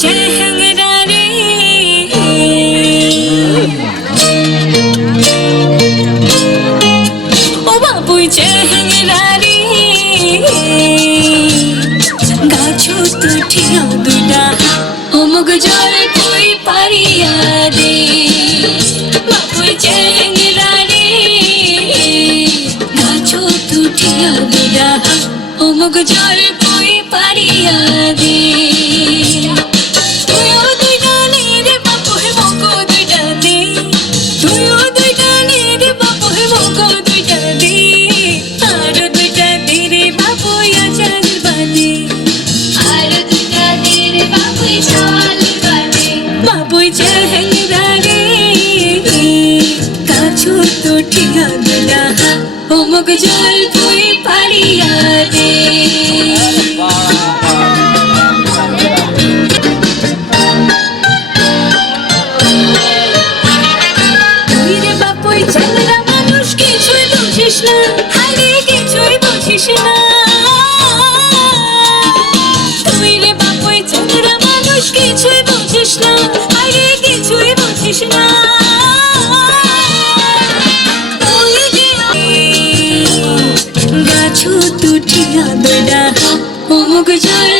চেহারা রে ও বাবুই চেহারা রে গাছো তো ঠিয়া দুটা অমুক জল তুই পারিয়া দে বাবুই চেহারা রে গাছো তো ঠিয়া দুটা অমুক জল তুই পারিয়া দে বাবুই চেহারা রে গাছো তো ঠিয়া দুটা অমুক জল তুই পারিয়া দে তুই রে বাবুই চেহারা মানুষ কিছুই বুঝিস না আরে কিছুই বুঝিস না তুই রে বাবুই চেহারা মানুষ কিছুই বুঝিস না আরে কিছুই বুঝিস না গাছো তো ঠিয়া দুটা অমুক জল